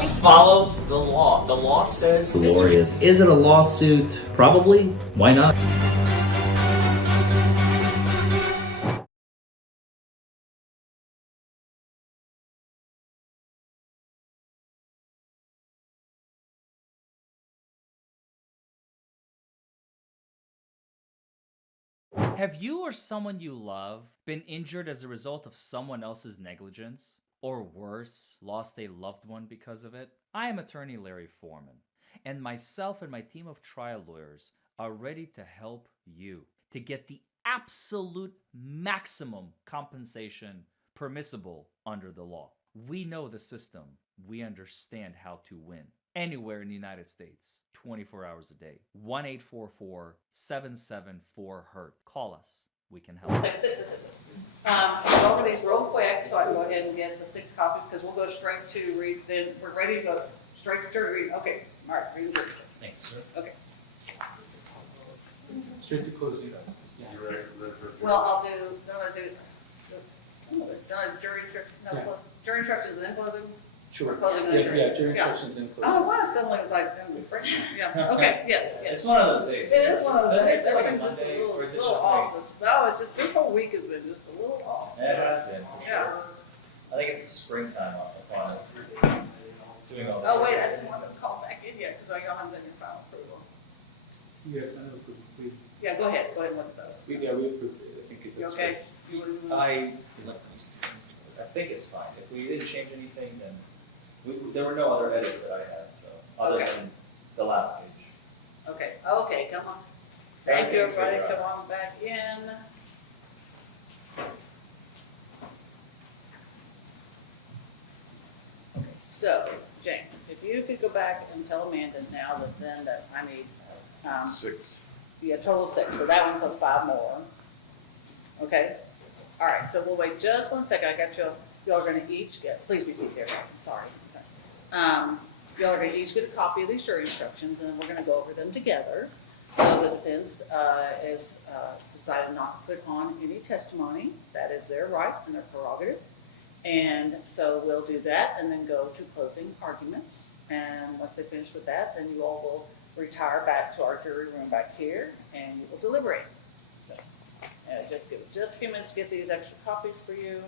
must follow the law. The law says... Glorious. Is it a lawsuit? Probably. Why not? Have you or someone you love been injured as a result of someone else's negligence? Or worse, lost a loved one because of it? I am attorney Larry Forman, and myself and my team of trial lawyers are ready to help you to get the absolute maximum compensation permissible under the law. We know the system. We understand how to win. Anywhere in the United States, 24 hours a day. 1-844-774-HURT. Call us. We can help. Go over these real quick so I can go ahead and get the 6 copies because we'll go straight to read. Then we're ready to go straight to jury reading. Okay, all right, read the jury. Thanks, sir. Okay. Straight to closing. Well, I'll do. Jury instructions. No, Yeah. jury instructions and then closing. Sure. Closing and Yeah, jury. yeah, jury instructions and closing. Oh, wow, suddenly it was like, yeah, okay, yes, yes. It's one of those days. It is one of those Doesn't it days, feel like a everything's just a Monday, little, or is it little just off. This whole week has been just a little off. It has been, for Yeah. sure. I think it's the springtime upon us. Doing all Oh, wait, I didn't want to call back in yet, because I don't have it in your final approval. Yeah, I know, Yeah, go ahead and look at those. we approved it, I think it You was. okay? I think it's fine. If we didn't change anything, then there were no other edits that I had, so, other Okay. than the last page. Okay, okay, come on. Thank you, Everything's everybody, good, come on back in. Okay, so, Jane, if you could go back and tell Amanda now that I need, 6. yeah, total of 6, so that one plus 5 more. Okay, all right, so we'll wait just 1 second, I got y'all are gonna each get, please be seated here, I'm sorry. Y'all are gonna each get a copy of these jury instructions, and then we're gonna go over them together. So the defense is decided not to put on any testimony. That is their right and their prerogative. And so we'll do that and then go to closing arguments. And once they finish with that, then you all will retire back to our jury room back here, and you will deliberate. So, just give it just a few minutes to get these extra copies for you.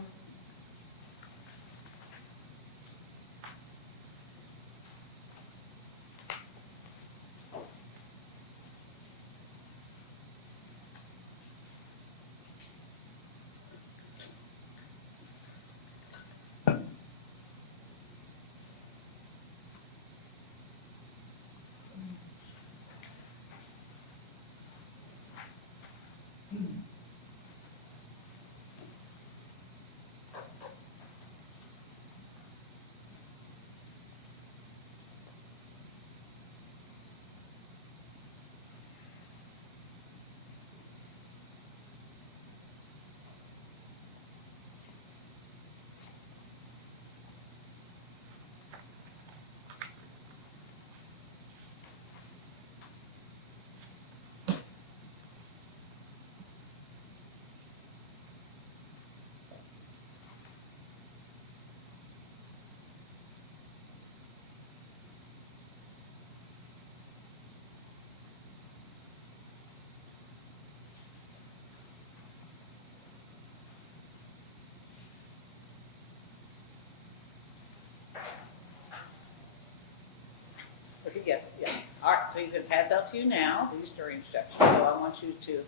Okay, yes, yeah. All right, so he's going to pass out to you now these jury instructions. So I want you to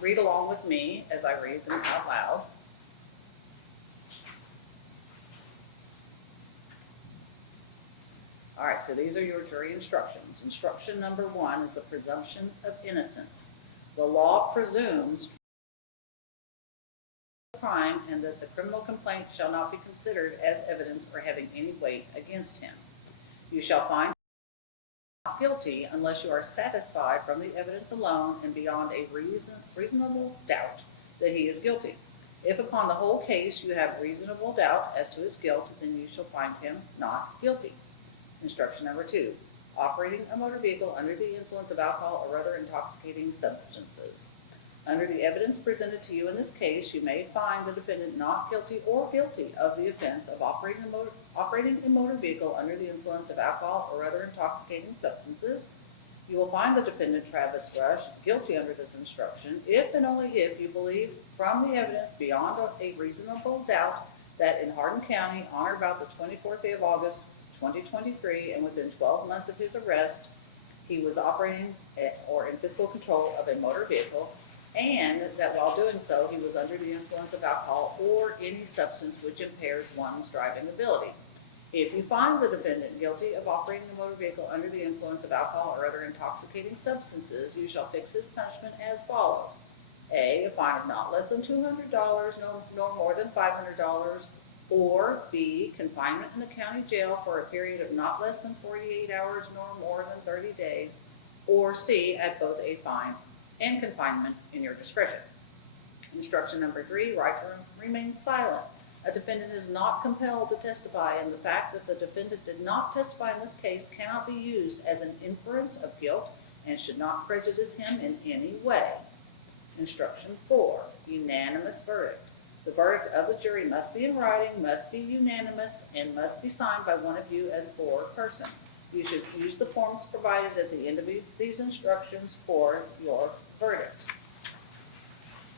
read along with me as I read them out loud. All right, so these are your jury instructions. Instruction number 1 is the presumption of innocence. The law presumes crime and that the criminal complaint shall not be considered as evidence or having any weight against him. You shall find not guilty unless you are satisfied from the evidence alone and beyond a reasonable doubt that he is guilty. If upon the whole case you have reasonable doubt as to his guilt, then you shall find him not guilty. Instruction number 2, operating a motor vehicle under the influence of alcohol or other intoxicating substances. Under the evidence presented to you in this case, you may find the defendant not guilty or guilty of the offense of operating a operating a motor vehicle under the influence of alcohol or other intoxicating substances. You will find the defendant, Travis Rush, guilty under this instruction if and only if you believe from the evidence beyond a reasonable doubt that in Hardin County, on or about the 24th day of August, 2023, and within 12 months of his arrest, he was operating or in physical control of a motor vehicle, and that while doing so, he was under the influence of alcohol or any substance which impairs one's driving ability. If you find the defendant guilty of operating a motor vehicle under the influence of alcohol or other intoxicating substances, you shall fix his punishment as follows. A fine of not less than $200, nor more than $500, or B, confinement in the county jail for a period of not less than 48 hours nor more than 30 days, or C, add both a fine and confinement in your discretion. Instruction number 3, right to remain silent. A defendant is not compelled to testify, and the fact that the defendant did not testify in this case cannot be used as an inference of guilt and should not prejudice him in any way. Instruction 4, unanimous verdict. The verdict of the jury must be in writing, must be unanimous, and must be signed by one of you as foreperson. You should use the forms provided at the end of these instructions for your verdict.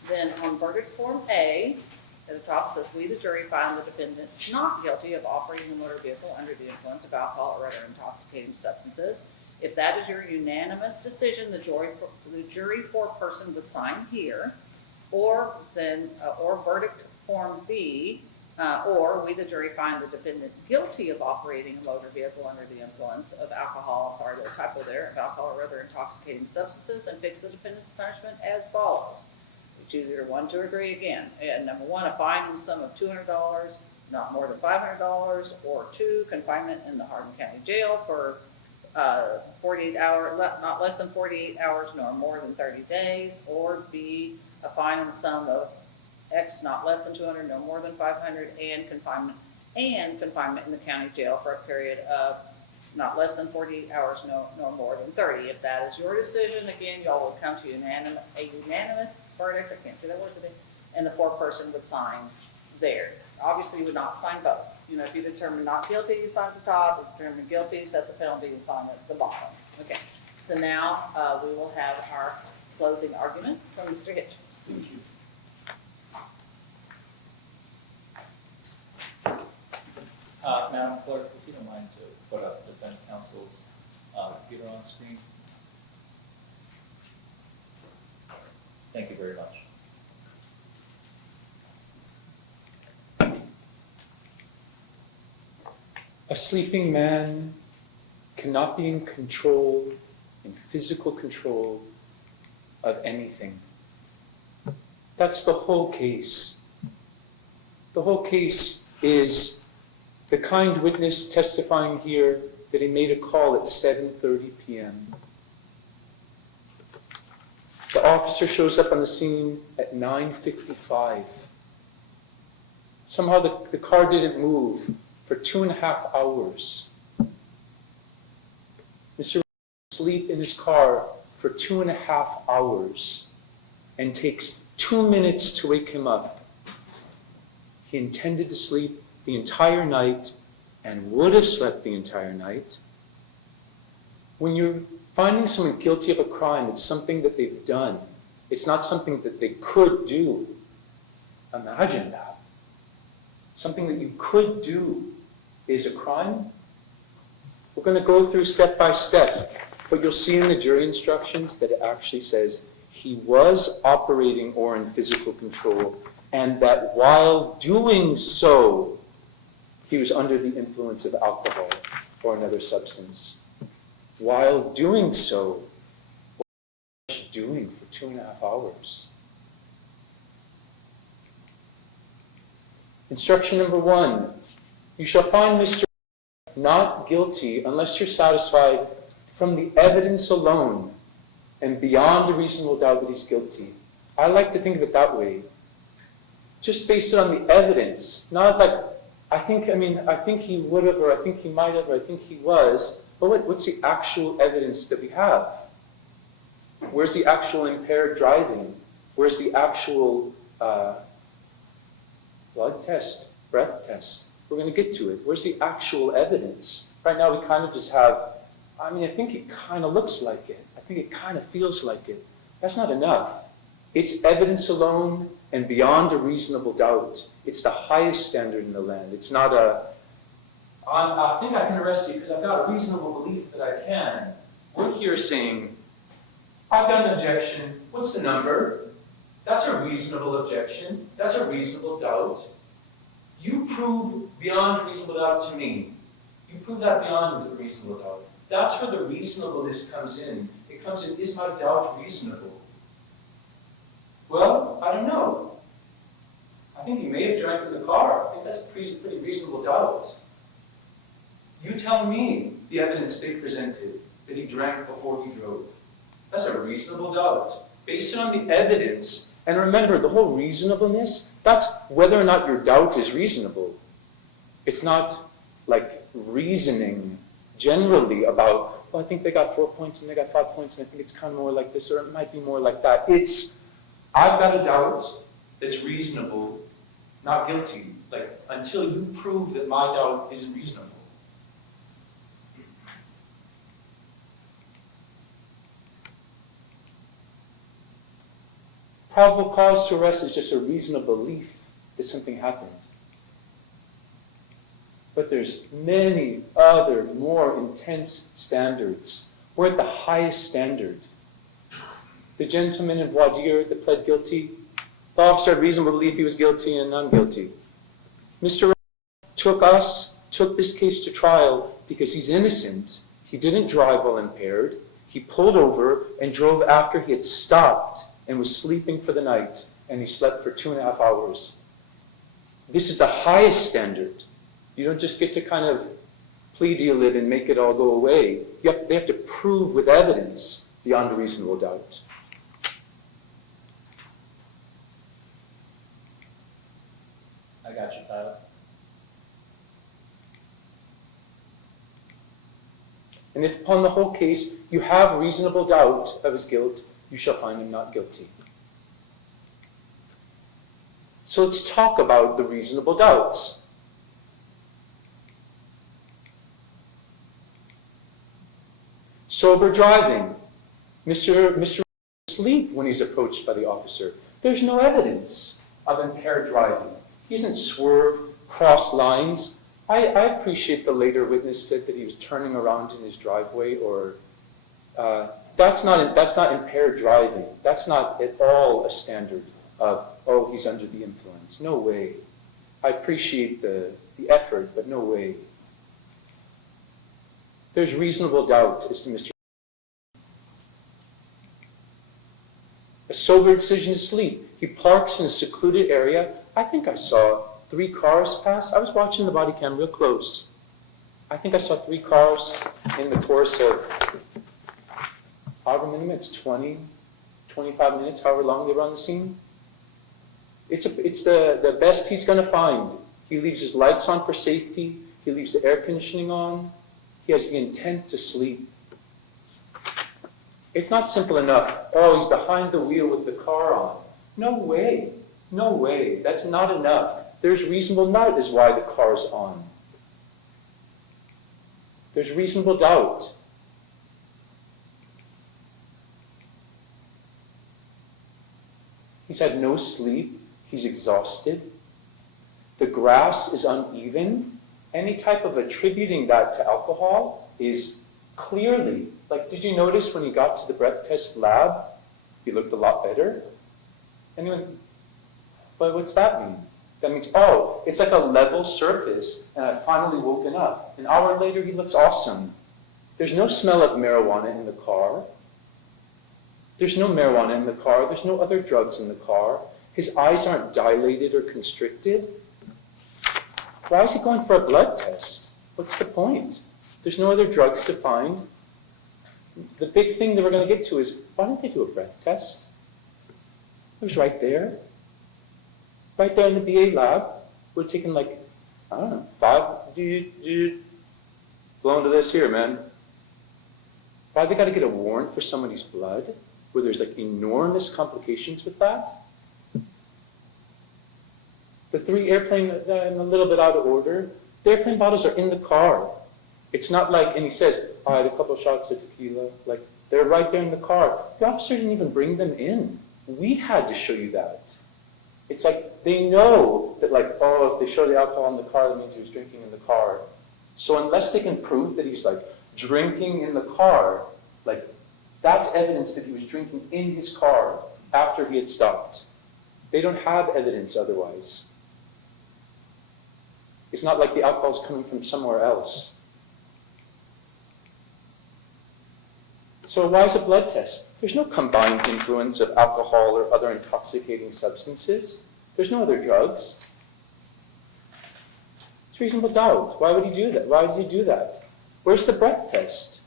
Then on verdict form A, at the top says, we the jury find the defendant not guilty of operating a motor vehicle under the influence of alcohol or other intoxicating substances. If that is your unanimous decision, the jury foreperson would sign here. Or verdict form B, or we the jury find the defendant guilty of operating a motor vehicle under the influence of alcohol, sorry, little typo there, of alcohol or other intoxicating substances, and fix the defendant's punishment as follows. We choose either 1, 2, or 3 again. And number 1, a fine in the sum of $200, not more than $500, or 2, confinement in the Hardin County Jail for 48 hours, not less than 48 hours, nor more than 30 days, or B, a fine in the sum of X, not less than 200, no more than 500, and confinement in the county jail for a period of not less than 48 hours, no more than 30. If that is your decision, again, y'all will come to a unanimous verdict. I can't say that word today. And the foreperson would sign there. Obviously, you would not sign both. You know, if you determine not guilty, you sign at the top. If you determine guilty, set the penalty and sign at the bottom. Okay. So now we will have our closing argument from Mr. Hitch. Madam Clerk, if you don't mind to put up defense counsel's computer on screen. Thank you very much. A sleeping man cannot be in control, in physical control of anything. That's the whole case. The whole case is the kind witness testifying here that he made a call at 7:30 p.m. The officer shows up on the scene at 9:55. Somehow the car didn't move for 2.5 hours. Mr. sleep in his car for 2.5 hours and takes 2 minutes to wake him up. He intended to sleep the entire night and would have slept the entire night. When you're finding someone guilty of a crime, it's something that they've done. It's not something that they could do. Imagine that. Something that you could do is a crime. We're going to go through step by step, but you'll see in the jury instructions that it actually says he was operating or in physical control, and that while doing so, he was under the influence of alcohol or another substance. While doing so, what was he doing for 2.5 hours? Instruction number 1, you shall find Mr. not guilty unless you're satisfied from the evidence alone and beyond a reasonable doubt that he's guilty. I like to think of it that way. Just based on the evidence, not like, I think he would have, or I think he might have, or I think he was, but what's the actual evidence that we have? Where's the actual impaired driving? Where's the actual blood test, breath test? We're going to get to it. Where's the actual evidence? Right now we kind of just have, I think it kind of looks like it. I think it kind of feels like it. That's not enough. It's evidence alone and beyond a reasonable doubt. It's the highest standard in the land. It's not I think I can arrest you because I've got a reasonable belief that I can. We're here saying, I've got an objection. What's the number? That's a reasonable objection. That's a reasonable doubt. You prove beyond reasonable doubt to me. You prove that beyond a reasonable doubt. That's where the reasonableness comes in. It comes in, is my doubt reasonable? Well, I don't know. I think he may have drank in the car. I think that's a pretty reasonable doubt. You tell me the evidence they presented that he drank before he drove. That's a reasonable doubt. Based on the evidence, and remember, the whole reasonableness, that's whether or not your doubt is reasonable. It's not like reasoning generally about, well, I think they got 4 points and they got 5 points, and I think it's kind of more like this, or it might be more like that. It's, I've got a doubt that's reasonable, not guilty. Like, until you prove that my doubt isn't reasonable. Probable cause to arrest is just a reasonable belief that something happened. But there's many other more intense standards. We're at the highest standard. The gentleman in voir dire that pled guilty, the officer had reasonable belief he was guilty and not guilty. Mr. took this case to trial because he's innocent. He didn't drive while impaired. He pulled over and drove after he had stopped and was sleeping for the night, and he slept for 2.5 hours. This is the highest standard. You don't just get to kind of plea deal it and make it all go away. They have to prove with evidence beyond a reasonable doubt. I got you, Tyler. And if upon the whole case you have reasonable doubt of his guilt, you shall find him not guilty. So let's talk about the reasonable doubts. Sober driving. Mr. asleep when he's approached by the officer. There's no evidence of impaired driving. He doesn't swerve, cross lines. I appreciate the later witness said that he was turning around in his driveway, or that's not impaired driving. That's not at all a standard of, oh, he's under the influence. No way. I appreciate the effort, but no way. There's reasonable doubt as to Mr. A sober decision to sleep. He parks in a secluded area. I think I saw 3 cars pass. I was watching the body cam real close. I think I saw 3 cars in the course of however many minutes, 20, 25 minutes, however long they were on the scene. It's the best he's going to find. He leaves his lights on for safety. He leaves the air conditioning on. He has the intent to sleep. It's not simple enough, oh, he's behind the wheel with the car on. No way. No way. That's not enough. There's reasonable doubt is why the car's on. There's reasonable doubt. He's had no sleep. He's exhausted. The grass is uneven. Any type of attributing that to alcohol is clearly, like, did you notice when he got to the breath test lab, he looked a lot better? Anyone? But what's that mean? That means, oh, it's like a level surface, and I've finally woken up. An hour later, he looks awesome. There's no smell of marijuana in the car. There's no marijuana in the car. There's no other drugs in the car. His eyes aren't dilated or constricted. Why is he going for a blood test? What's the point? There's no other drugs to find. The big thing that we're going to get to is, why don't they do a breath test? It was right there. Right there in the BA lab. We're taking like, I don't know, 5, blow into this here, man. Why they got to get a warrant for somebody's blood, where there's like enormous complications with that? The 3 airplane, I'm a little bit out of order. The airplane bottles are in the car. It's not like, and he says, I had a couple shots of tequila. Like, they're right there in the car. The officer didn't even bring them in. We had to show you that. It's like, they know that like, oh, if they show the alcohol in the car, that means he was drinking in the car. So unless they can prove that he's like drinking in the car, like, that's evidence that he was drinking in his car after he had stopped. They don't have evidence otherwise. It's not like the alcohol is coming from somewhere else. So why is a blood test? There's no combined influence of alcohol or other intoxicating substances. There's no other drugs. It's reasonable doubt. Why would he do that? Why does he do that? Where's the breath test?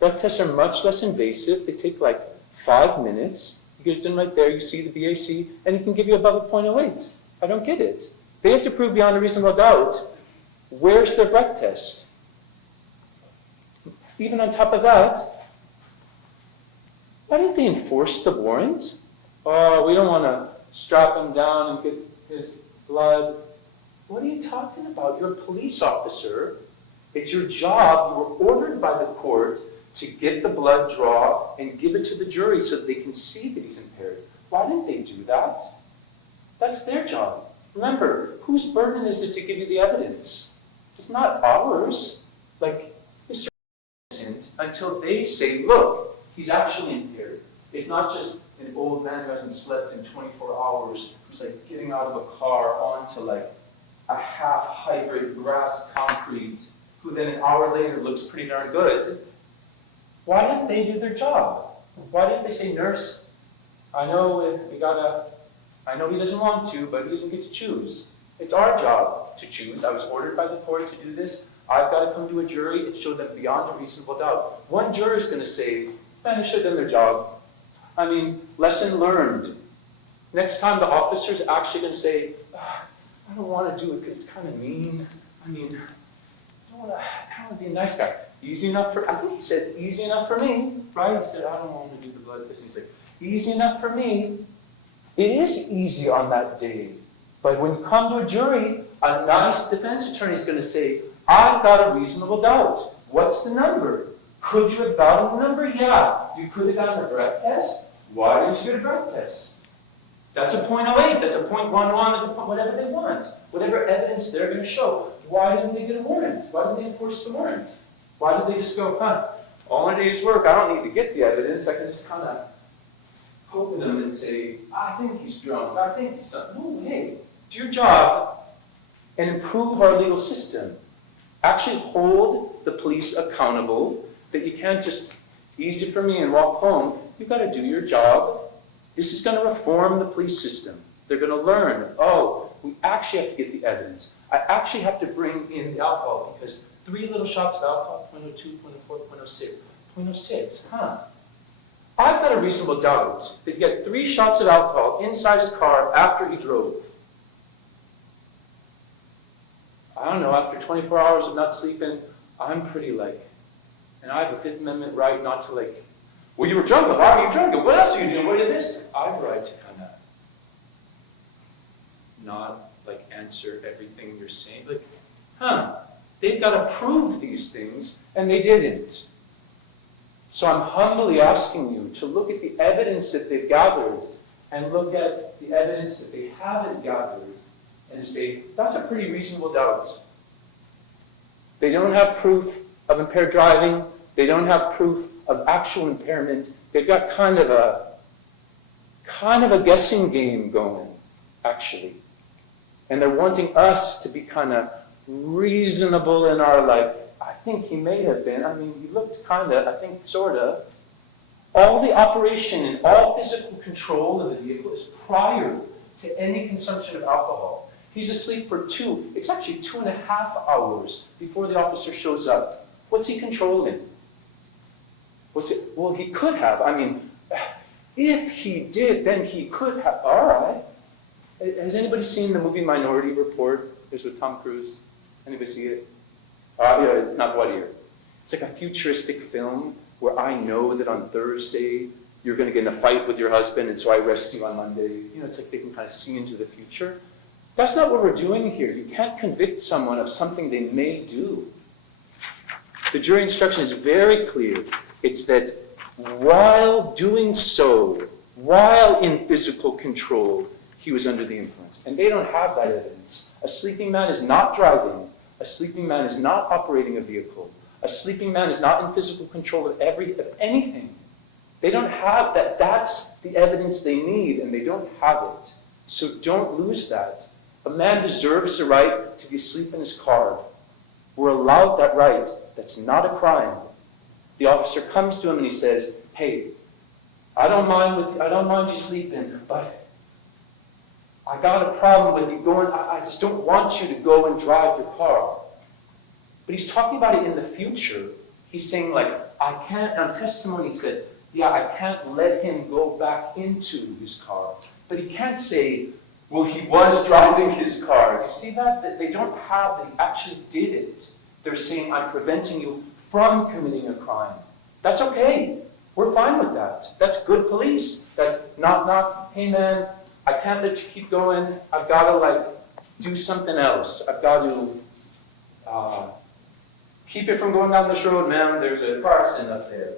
Breath tests are much less invasive. They take like 5 minutes. You get it done right there. You see the BAC, and he can give you above a .08. I don't get it. They have to prove beyond a reasonable doubt. Where's their breath test? Even on top of that, why didn't they enforce the warrant? Oh, we don't want to strap him down and get his blood. What are you talking about? You're a police officer. It's your job. You were ordered by the court to get the blood draw and give it to the jury so that they can see that he's impaired. Why didn't they do that? That's their job. Remember, whose burden is it to give you the evidence? It's not ours. Like, Mr. Innocent, until they say, look, he's actually impaired. It's not just an old man who hasn't slept in 24 hours who's like getting out of a car onto like a half-hybrid grass concrete who then an hour later looks pretty darn good. Why didn't they do their job? Why didn't they say, nurse, I know he doesn't want to, but he doesn't get to choose. It's our job to choose. I was ordered by the court to do this. I've got to come to a jury and show them beyond a reasonable doubt. One juror is going to say, man, they should have done their job. I mean, lesson learned. Next time the officer's actually going to say, I don't want to do it because it's kind of mean. I mean, I don't want to be a nice guy. Easy enough for, I think he said, easy enough for me, right? He said, I don't want to do the blood test. He's like, easy enough for me. It is easy on that day. But when you come to a jury, a nice defense attorney is going to say, I've got a reasonable doubt. What's the number? Could you have gotten the number? Yeah. You could have gotten a breath test. Why didn't you get a breath test? That's a .08. That's a .11. That's whatever they want. Whatever evidence they're going to show. Why didn't they get a warrant? Why didn't they enforce the warrant? Why did they just go, all a day's work, I don't need to get the evidence. I can just kind of poke at him and say, I think he's drunk. I think he's something. No way. Do your job and improve our legal system. Actually hold the police accountable, that you can't just easy for me and walk home. You've got to do your job. This is going to reform the police system. They're going to learn, oh, we actually have to get the evidence. I actually have to bring in the alcohol because 3 little shots of alcohol, .02, .04, .06. .06, I've got a reasonable doubt that he got 3 shots of alcohol inside his car after he drove. I don't know, after 24 hours of not sleeping, I'm pretty like, and I have a 5th Amendment right not to like, well, you were drunk, but why were you drunk? And what else are you doing? What is this? I have a right to kind of not like answer everything you're saying. Like, they've got to prove these things, and they didn't. So I'm humbly asking you to look at the evidence that they've gathered and look at the evidence that they haven't gathered and say, that's a pretty reasonable doubt. They don't have proof of impaired driving. They don't have proof of actual impairment. They've got kind of a guessing game going, actually. And they're wanting us to be kind of reasonable in our, like, I think he may have been. I mean, he looked kind of, I think, sort of. All the operation and all physical control of the vehicle is prior to any consumption of alcohol. He's asleep for it's actually 2.5 hours before the officer shows up. What's he controlling? Well, he could have. I mean, if he did, then he could have. All right. Has anybody seen the movie Minority Report? It's with Tom Cruise. Anybody see it? Yeah, it's not what here. It's like a futuristic film where I know that on Thursday you're going to get in a fight with your husband, and so I arrest you on Monday. You know, it's like they can kind of see into the future. That's not what we're doing here. You can't convict someone of something they may do. The jury instruction is very clear. It's that while doing so, while in physical control, he was under the influence. And they don't have that evidence. A sleeping man is not driving. A sleeping man is not operating a vehicle. A sleeping man is not in physical control of anything. They don't have that. That's the evidence they need, and they don't have it. So don't lose that. A man deserves the right to be asleep in his car. We're allowed that right. That's not a crime. The officer comes to him and he says, hey, I don't mind you sleeping, but I got a problem with you going, I just don't want you to go and drive your car. But he's talking about it in the future. He's saying, like, I can't, on testimony he said, yeah, I can't let him go back into his car. But he can't say, well, he was driving his car. You see that? That they don't have, that he actually did it. They're saying, I'm preventing you from committing a crime. That's okay. We're fine with that. That's good police. That's not, hey man, I can't let you keep going. I've got to do something else. I've got to keep it from going down this road, man. There's a car accident up there.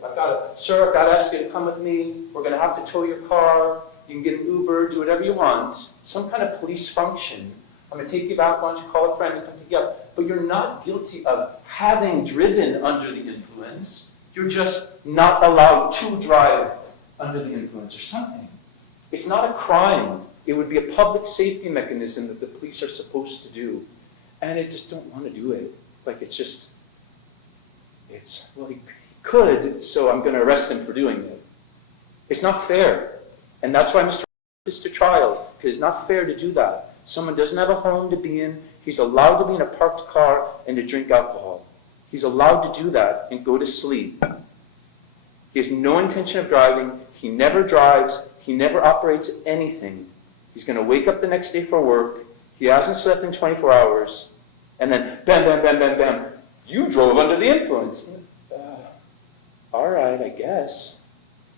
Sir, I've got to ask you to come with me. We're going to have to tow your car. You can get an Uber, do whatever you want. Some kind of police function. I'm going to take you back. Why don't you call a friend and come pick you up? But you're not guilty of having driven under the influence. You're just not allowed to drive under the influence or something. It's not a crime. It would be a public safety mechanism that the police are supposed to do. And they just don't want to do it. Well, he could, so I'm going to arrest him for doing it. It's not fair. And that's why Mr. is to trial, because it's not fair to do that. Someone doesn't have a home to be in. He's allowed to be in a parked car and to drink alcohol. He's allowed to do that and go to sleep. He has no intention of driving. He never drives. He never operates anything. He's going to wake up the next day for work. He hasn't slept in 24 hours. And then, bam, bam, bam, bam, bam, you drove under the influence. All right, I guess.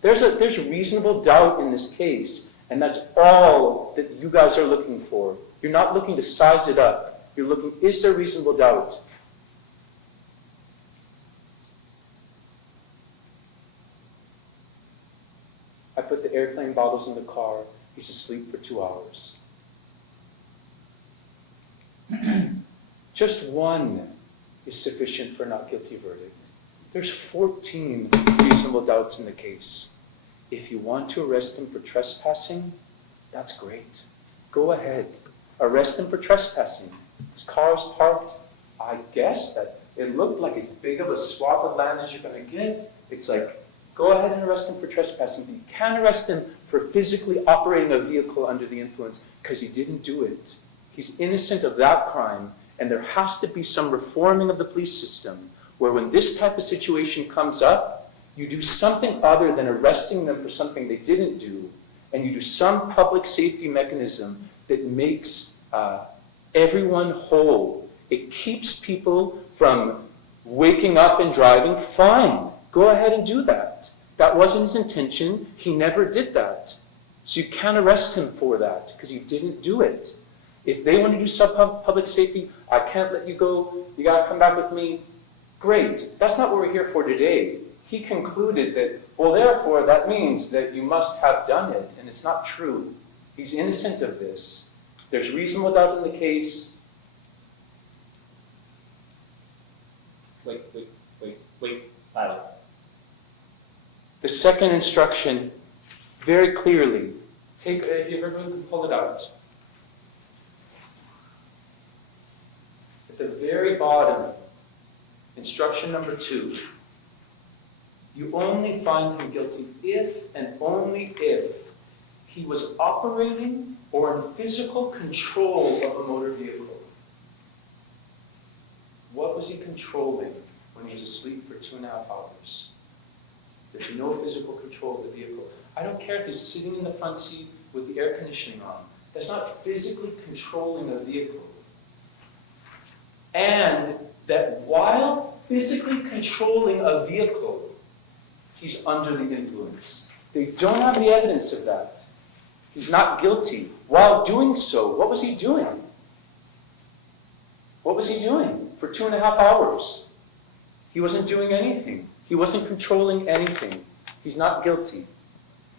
There's reasonable doubt in this case, and that's all that you guys are looking for. You're not looking to size it up. You're looking, is there reasonable doubt? I put the airplane bottles in the car. He's asleep for 2 hours. Just one is sufficient for a not guilty verdict. There's 14 reasonable doubts in the case. If you want to arrest him for trespassing, that's great. Go ahead. Arrest him for trespassing. His car is parked. I guess that it looked like as big of a swath of land as you're going to get. It's like, go ahead and arrest him for trespassing. But you can't arrest him for physically operating a vehicle under the influence because he didn't do it. He's innocent of that crime. And there has to be some reforming of the police system where when this type of situation comes up, you do something other than arresting them for something they didn't do, and you do some public safety mechanism that makes everyone whole. It keeps people from waking up and driving. Fine, go ahead and do that. That wasn't his intention. He never did that. So you can't arrest him for that because he didn't do it. If they want to do some public safety, I can't let you go, you got to come back with me. Great. That's not what we're here for today. He concluded that, well, therefore, that means that you must have done it, and it's not true. He's innocent of this. There's reasonable doubt in the case. Wait, Tyler. The second instruction, very clearly, if you ever can pull it out. At the very bottom, instruction number 2, you only find him guilty if and only if he was operating or in physical control of a motor vehicle. What was he controlling when he was asleep for 2.5 hours? There's no physical control of the vehicle. I don't care if he's sitting in the front seat with the air conditioning on. That's not physically controlling a vehicle. And that while physically controlling a vehicle, he's under the influence. They don't have the evidence of that. He's not guilty. While doing so, what was he doing? What was he doing for 2.5 hours? He wasn't doing anything. He wasn't controlling anything. He's not guilty.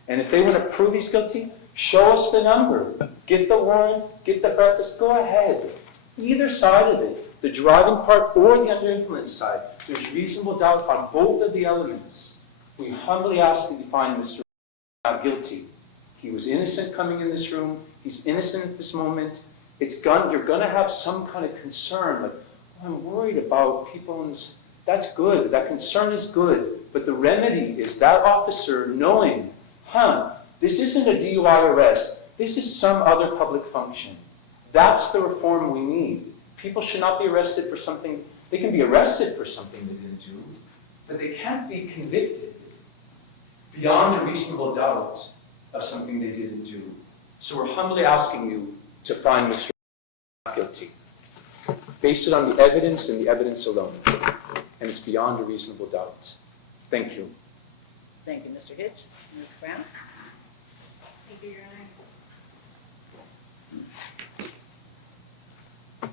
And if they want to prove he's guilty, show us the number. Get the warrant, get the breathless, go ahead. Either side of it, the driving part or the under influence side, there's reasonable doubt on both of the elements. We humbly ask that you find Mr. not guilty. He was innocent coming in this room. He's innocent at this moment. You're going to have some kind of concern, like, oh, I'm worried about people in this. That's good. That concern is good. But the remedy is that officer knowing, this isn't a DUI arrest. This is some other public function. That's the reform we need. People should not be arrested for something. They can be arrested for something they didn't do, but they can't be convicted beyond a reasonable doubt of something they didn't do. So we're humbly asking you to find Mr. guilty. Base it on the evidence and the evidence alone. And it's beyond a reasonable doubt. Thank you. Thank you, Mr. Hitch. Ms. Brown? Thank you, Your Honor.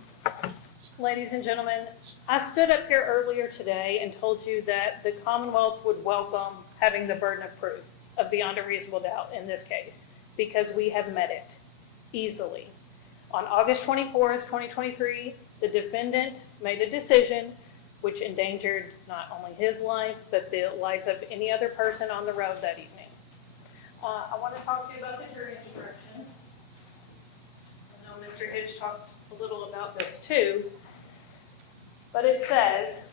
Ladies and gentlemen, I stood up here earlier today and told you that the Commonwealth would welcome having the burden of proof of beyond a reasonable doubt in this case, because we have met it easily. On August 24th, 2023, the defendant made a decision which endangered not only his life, but the life of any other person on the road that evening. I want to talk to you about the jury instructions. I know Mr. Hitch talked a little about this too, but it says,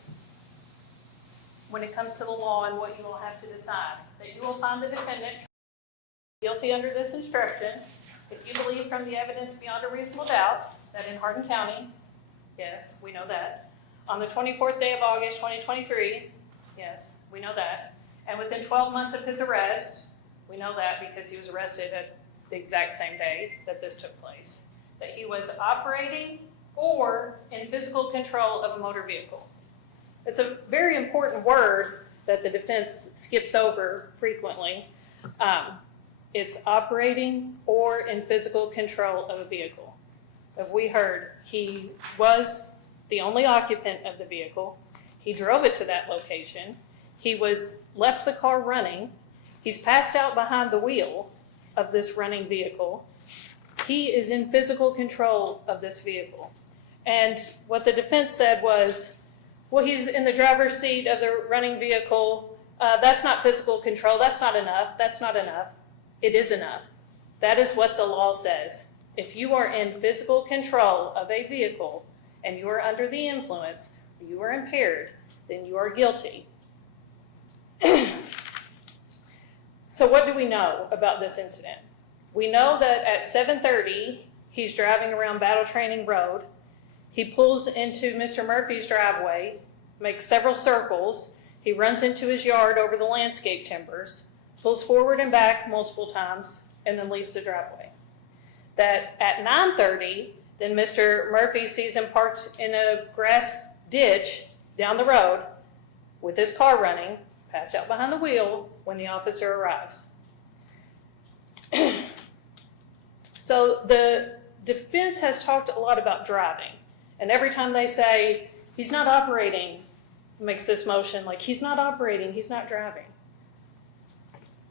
when it comes to the law and what you will have to decide, that you will find the defendant guilty under this instruction if you believe from the evidence beyond a reasonable doubt that in Hardin County, yes, we know that, on the 24th day of August 2023, yes, we know that, and within 12 months of his arrest, we know that because he was arrested at the exact same day that this took place, that he was operating or in physical control of a motor vehicle. It's a very important word that the defense skips over frequently. It's operating or in physical control of a vehicle. As we heard, he was the only occupant of the vehicle. He drove it to that location. He left the car running. He's passed out behind the wheel of this running vehicle. He is in physical control of this vehicle. And what the defense said was, well, he's in the driver's seat of the running vehicle. That's not physical control. That's not enough. That's not enough. It is enough. That is what the law says. If you are in physical control of a vehicle and you are under the influence, you are impaired, then you are guilty. So what do we know about this incident? We know that at 7:30, he's driving around Battle Training Road. He pulls into Mr. Murphy's driveway, makes several circles. He runs into his yard over the landscape timbers, pulls forward and back multiple times, and then leaves the driveway. That at 9:30, then Mr. Murphy sees him parked in a grass ditch down the road with his car running, passed out behind the wheel when the officer arrives. So the defense has talked a lot about driving. And every time they say, he's not operating, makes this motion like he's not operating, he's not driving.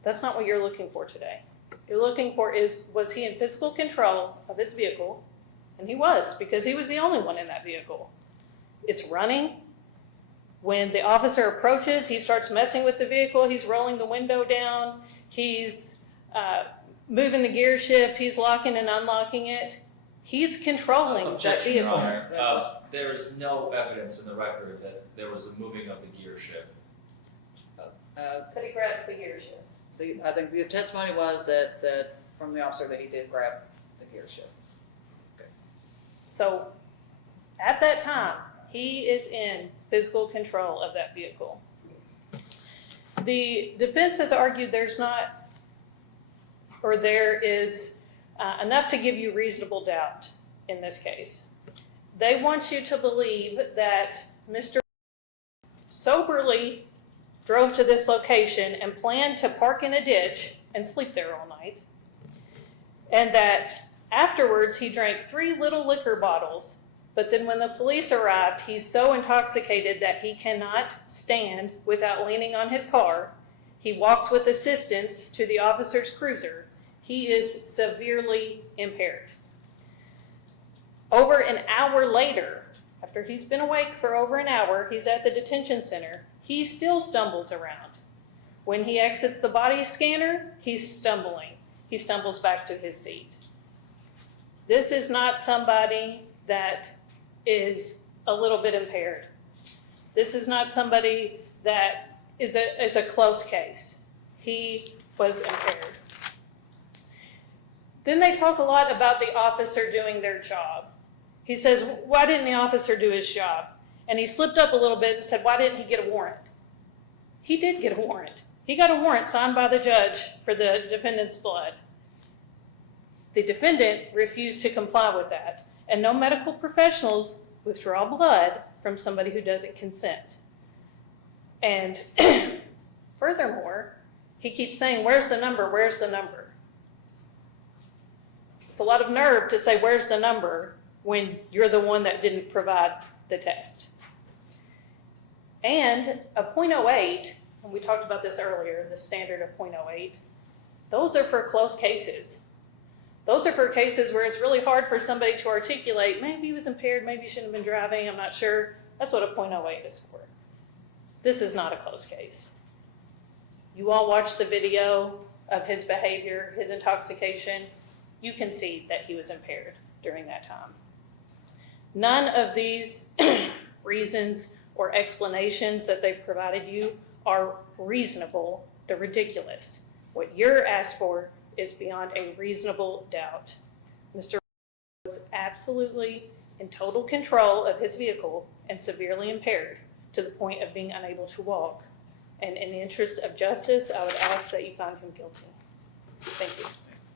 That's not what you're looking for today. You're looking for was he in physical control of his vehicle? And he was, because he was the only one in that vehicle. It's running. When the officer approaches, he starts messing with the vehicle. He's rolling the window down. He's moving the gear shift. He's locking and unlocking it. He's controlling that Objection, Your vehicle. Honor. There is no evidence in the record that there was a moving of the gear shift. That he grabs the gear shift. I think the testimony was that from the officer that he did grab the gear shift. So at that time, he is in physical control of that vehicle. The defense has argued there is enough to give you reasonable doubt in this case. They want you to believe that Mr. soberly drove to this location and planned to park in a ditch and sleep there all night, and that afterwards he drank 3 little liquor bottles But then when the police arrived, he's so intoxicated that he cannot stand without leaning on his car. He walks with assistance to the officer's cruiser. He is severely impaired. Over an hour later, after he's been awake for over an hour, he's at the detention center. He still stumbles around. When he exits the body scanner, he's stumbling. He stumbles back to his seat. This is not somebody that is a little bit impaired. This is not somebody that is a close case. He was impaired. Then they talk a lot about the officer doing their job. He says, why didn't the officer do his job? And he slipped up a little bit and said, why didn't he get a warrant? He did get a warrant. He got a warrant signed by the judge for the defendant's blood. The defendant refused to comply with that. And no medical professionals withdraw blood from somebody who doesn't consent. And furthermore, he keeps saying, where's the number? Where's the number? It's a lot of nerve to say, where's the number, when you're the one that didn't provide the test. And a .08, and we talked about this earlier, the standard of .08, those are for close cases. Those are for cases where it's really hard for somebody to articulate, maybe he was impaired, maybe he shouldn't have been driving, I'm not sure. That's what a .08 is for. This is not a close case. You all watched the video of his behavior, his intoxication. You can see that he was impaired during that time. None of these reasons or explanations that they've provided you are reasonable. They're ridiculous. What you're asked for is beyond a reasonable doubt. Mr. was absolutely in total control of his vehicle and severely impaired to the point of being unable to walk. And in the interest of justice, I would ask that you find him guilty. Thank you.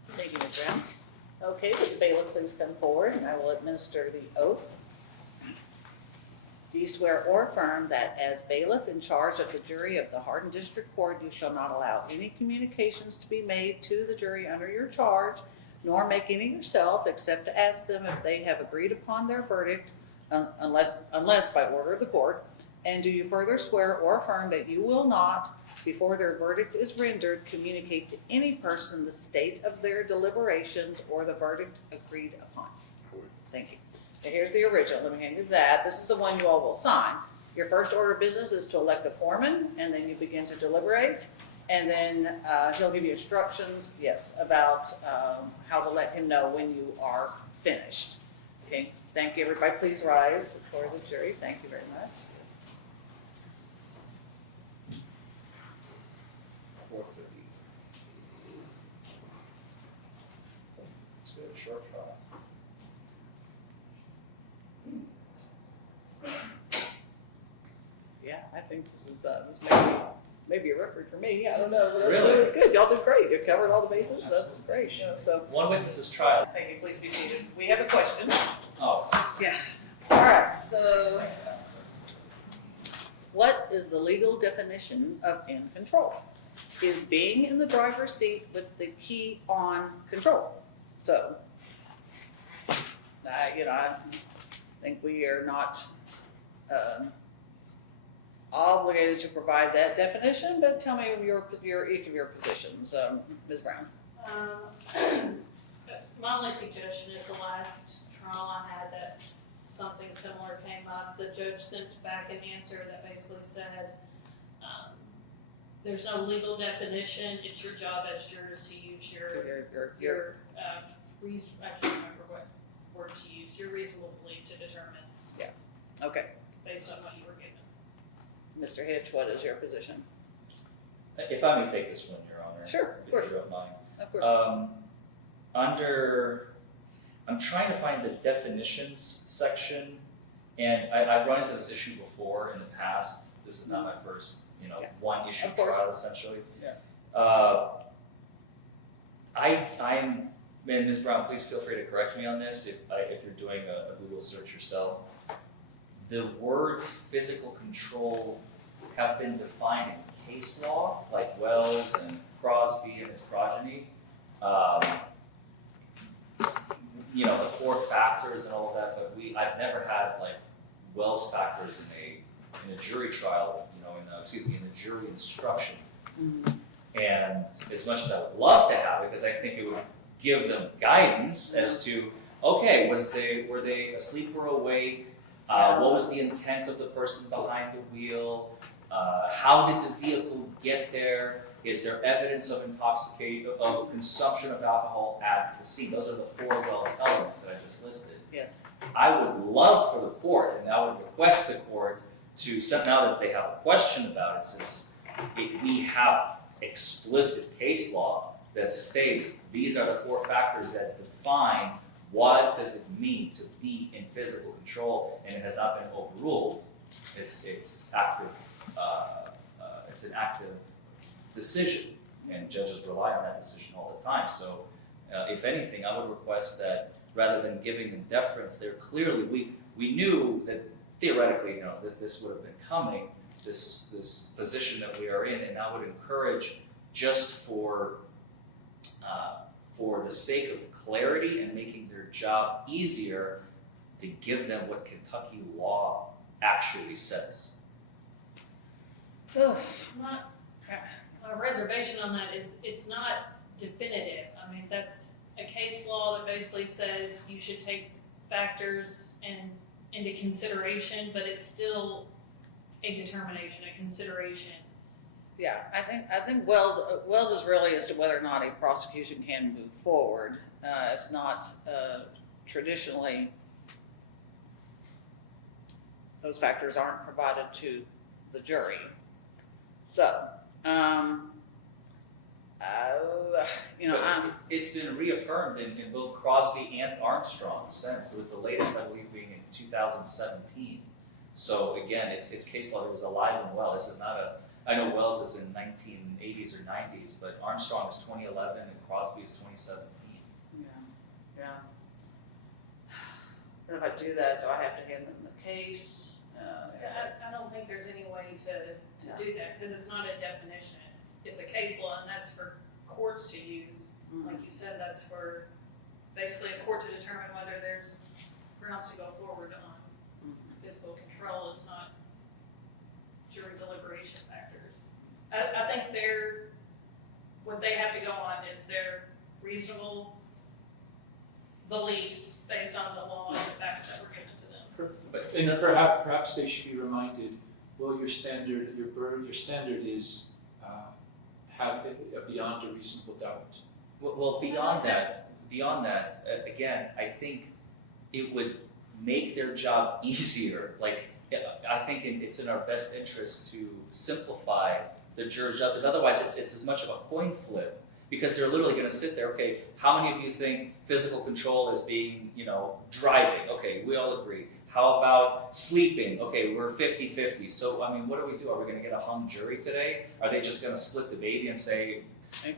Thank you, Ms. Brown. Okay, would the bailiff please come forward and I will administer the oath. Do you swear or affirm that as bailiff in charge of the jury of the Hardin District Court, you shall not allow any communications to be made to the jury under your charge, nor make any yourself, except to ask them if they have agreed upon their verdict, unless by order of the court? And do you further swear or affirm that you will not, before their verdict is rendered, communicate to any person the state of their deliberations or the verdict agreed upon? Thank you. And here's the original. Let me hand you that. This is the one you all will sign. Your first order of business is to elect a foreman, and then you begin to deliberate. And then he'll give you instructions, yes, about how to let him know when you are finished. Okay, thank you, everybody. Please rise for the jury. Thank you very much. 4:30. It's good, short trial. Yeah, I think this is maybe a record for me. I don't know. But Really? It's good. Y'all did great. You covered all the bases. That's great. You know, so One witness's trial. thank you. Please be seated. We have a question. Oh. Yeah. All right. So, what is the legal definition of in control? Is being in the driver's seat with the key on control. So, I think we are not obligated to provide that definition, but tell me each of your positions, Ms. Brown. My only suggestion is the last trial I had that something similar came up. The judge sent back an answer that basically said, there's no legal definition. It's your job as jurors to use your I can't remember what word to use, your reasonable belief to determine Okay. based on what you were given. Mr. Hitch, what is your position? If I may take this one, Your Honor. Sure, of course. If you don't mind. Of course. I'm trying to find the definitions section, and I've run into this issue before in the past. This is not my first, Yeah. one issue Of course. trial essentially. Yeah. I'm, and Ms. Brown, please feel free to correct me on this if you're doing a Google search yourself. The words physical control have been defined in case law, like Wells and Crosby and its progeny. you know, the 4 factors and all of that, but I've never had like Wells factors in a jury trial, you know, in a jury instruction. And as much as I would love to have it, because I think it would give them guidance as to, okay, were they asleep or awake? What was the intent of the person behind the wheel? How did the vehicle get there? Is there evidence of consumption of alcohol at the scene? Those are the 4 Wells elements that I just listed. Yes. I would love for the court, and I would request the court to, now that they have a question about it, since we have explicit case law that states these are the 4 factors that define what does it mean to be in physical control, and it has not been overruled. It's active. It's an active decision, and judges rely on that decision all the time. So, if anything, I would request that rather than giving them deference, they're clearly we knew that theoretically, you know, this would have been coming, this position that we are in, and I would encourage, just for the sake of clarity and making their job easier, to give them what Kentucky law actually says. My reservation on that is it's not definitive. I mean, that's a case law that basically says you should take factors into consideration, but it's still a determination, a consideration. Yeah, I think Wells is really as to whether or not a prosecution can move forward. It's not traditionally, those factors aren't provided to the jury. So, you know, It's been reaffirmed in both Crosby and Armstrong since, with the latest, I believe, being in 2017. So again, it's case law that is alive and well. This is not I know Wells is in 1980s or 90s, but Armstrong is 2011 and Crosby is 2017. yeah. And if I do that, do I have to hand them the case? I don't think there's any way to do that, because it's not a definition. It's a case law, and that's for courts to use. Like you said, that's for basically a court to determine whether there's grounds to go forward on physical control. It's not jury deliberation factors. I think what they have to go on is their reasonable beliefs based on the law and the facts that were given to them. And perhaps they should be reminded, well, your standard is have it beyond a reasonable doubt. Well, beyond that, again, I think it would make their job easier. Like, I think it's in our best interest to simplify the juror's job, because otherwise it's as much of a coin flip, because they're literally going to sit there, okay, how many of you think physical control is being, you know, driving? Okay, we all agree. How about sleeping? Okay, we're 50-50. So, I mean, what do we do? Are we going to get a hung jury today? Are they just going to split the baby and say,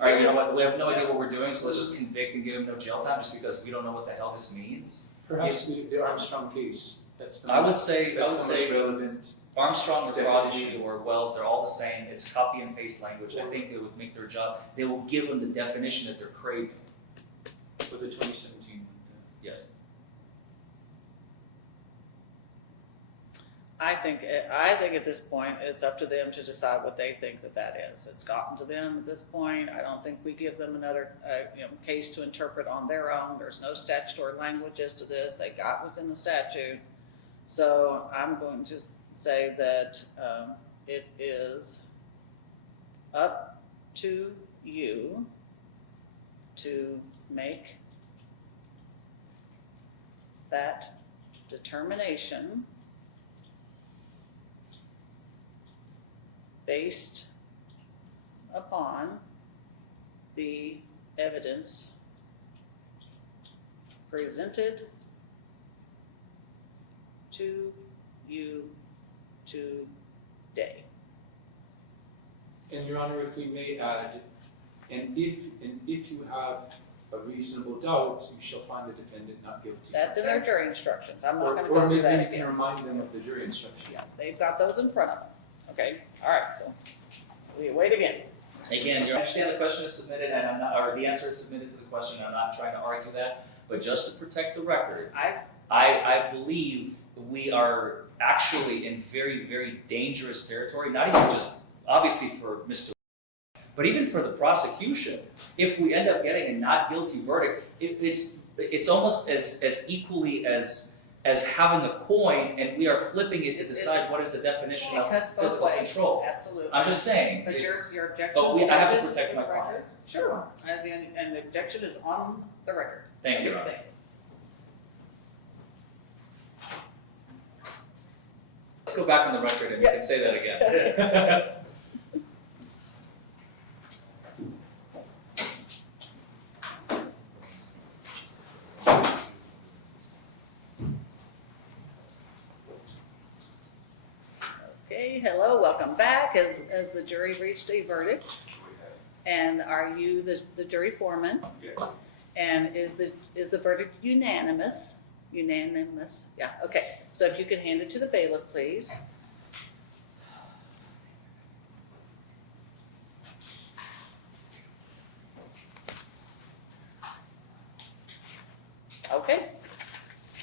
all right, you know what, we have no idea what we're doing, so let's just convict and give him no jail time just because we don't know what the hell this means? Perhaps the Armstrong case. I would say relevant. Armstrong or Crosby definition. or Wells, they're all the same. It's copy and paste language. I think it would make their job. They will give them the definition that they're craving. For the 2017. Yes. I think at this point, it's up to them to decide what they think that is. It's gotten to them at this point. I don't think we give them another case to interpret on their own. There's no statutory language as to this. They got what's in the statute. So I'm going to say that it is up to you to make that determination based upon the evidence presented to you today. And Your Honor, if we may add, and if you have a reasonable doubt, you shall find the defendant not guilty. That's in their jury instructions. I'm not going to Or go through maybe that you can again. remind them of the jury instructions. Yeah, they've got those in front of them. Okay, all right, so we wait again. Again, I understand the question is submitted, and I'm not, or the answer is submitted to the question, I'm not trying to argue that, but just to protect the record, I believe we are actually in very, very dangerous territory, not even just, obviously for Mr. but even for the prosecution. If we end up getting a not guilty verdict, it's almost as equally as having a coin and we are flipping it to decide what is the definition It of cuts both physical ways, control. absolutely. I'm just saying, But it's, your objection but is I have to noted protect in my the record. client. Sure, and the objection is on the record. Thank you, Your Honor. Let's go back on the record and you can say that again. Okay, hello, welcome back. Has the jury reached a verdict? And are you the jury foreman? Yes. And is the verdict unanimous? Unanimous? Yeah, okay. So if you could hand it to the bailiff, please. Okay.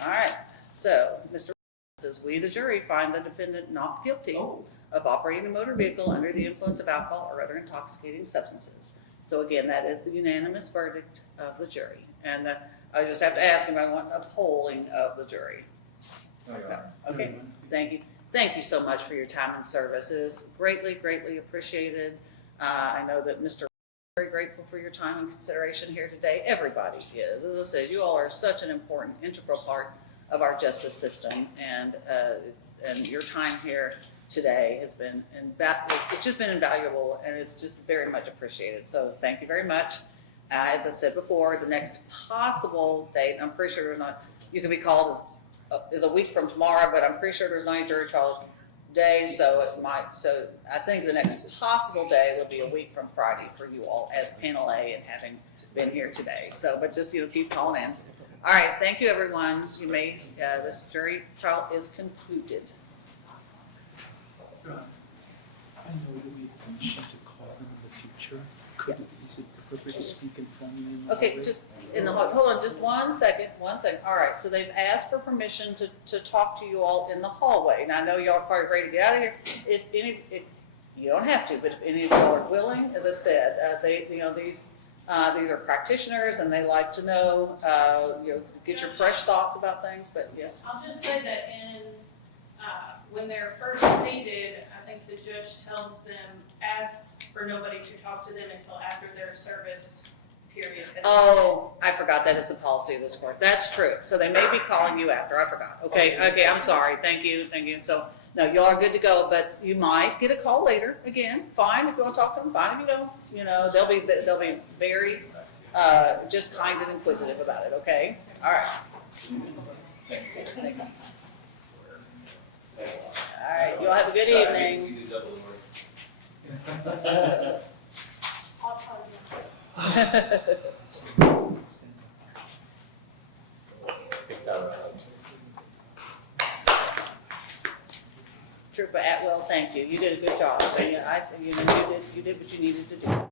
All right. So, Mr. says, we, the jury, find the defendant not guilty of operating a motor vehicle under the influence of alcohol or other intoxicating substances. So again, that is the unanimous verdict of the jury. And I just have to ask him, I want a polling of the jury. No, Your Honor. Okay, thank you. Thank you so much for your time and service. It is greatly, greatly appreciated. I know that Mr. is very grateful for your time and consideration here today. Everybody is. As I said, you all are such an important, integral part of our justice system, and your time here today has been it's just been invaluable, and it's just very much appreciated. So thank you very much. As I said before, the next possible date, I'm pretty sure there's not, you can be called is a week from tomorrow, but I'm pretty sure there's not a jury trial day, so I think the next possible day would be a week from Friday for you all as panel A and having been here today. So, but just, keep calling in. All right, thank you, everyone. You may, this jury trial is concluded. I know that we have permission to call them in the future. Is it appropriate to speak in front of you? Okay, just hold on, just one second. All right, so they've asked for permission to talk to you all in the hallway. Now, I know y'all are probably ready to get out of here. If you don't have to, but if any of y'all are willing, as I said, these are practitioners and they like to know, get your fresh thoughts about things, but yes. I'll just say that when they're first seated, I think the judge tells them, asks for nobody to talk to them until after their service period. Oh, I forgot that is the policy of this court. That's true. So they may be calling you after. I forgot. Okay, I'm sorry. Thank you. So, no, y'all are good to go, but you might get a call later. Again, fine if you want to talk to them, fine if you don't. They'll be very just kind and inquisitive about it, okay? All right. Thank you. All right, y'all have a good evening. We do double the work. I'll tell you. Trooper Atwell, thank you. You did a good job. You did what you needed to do.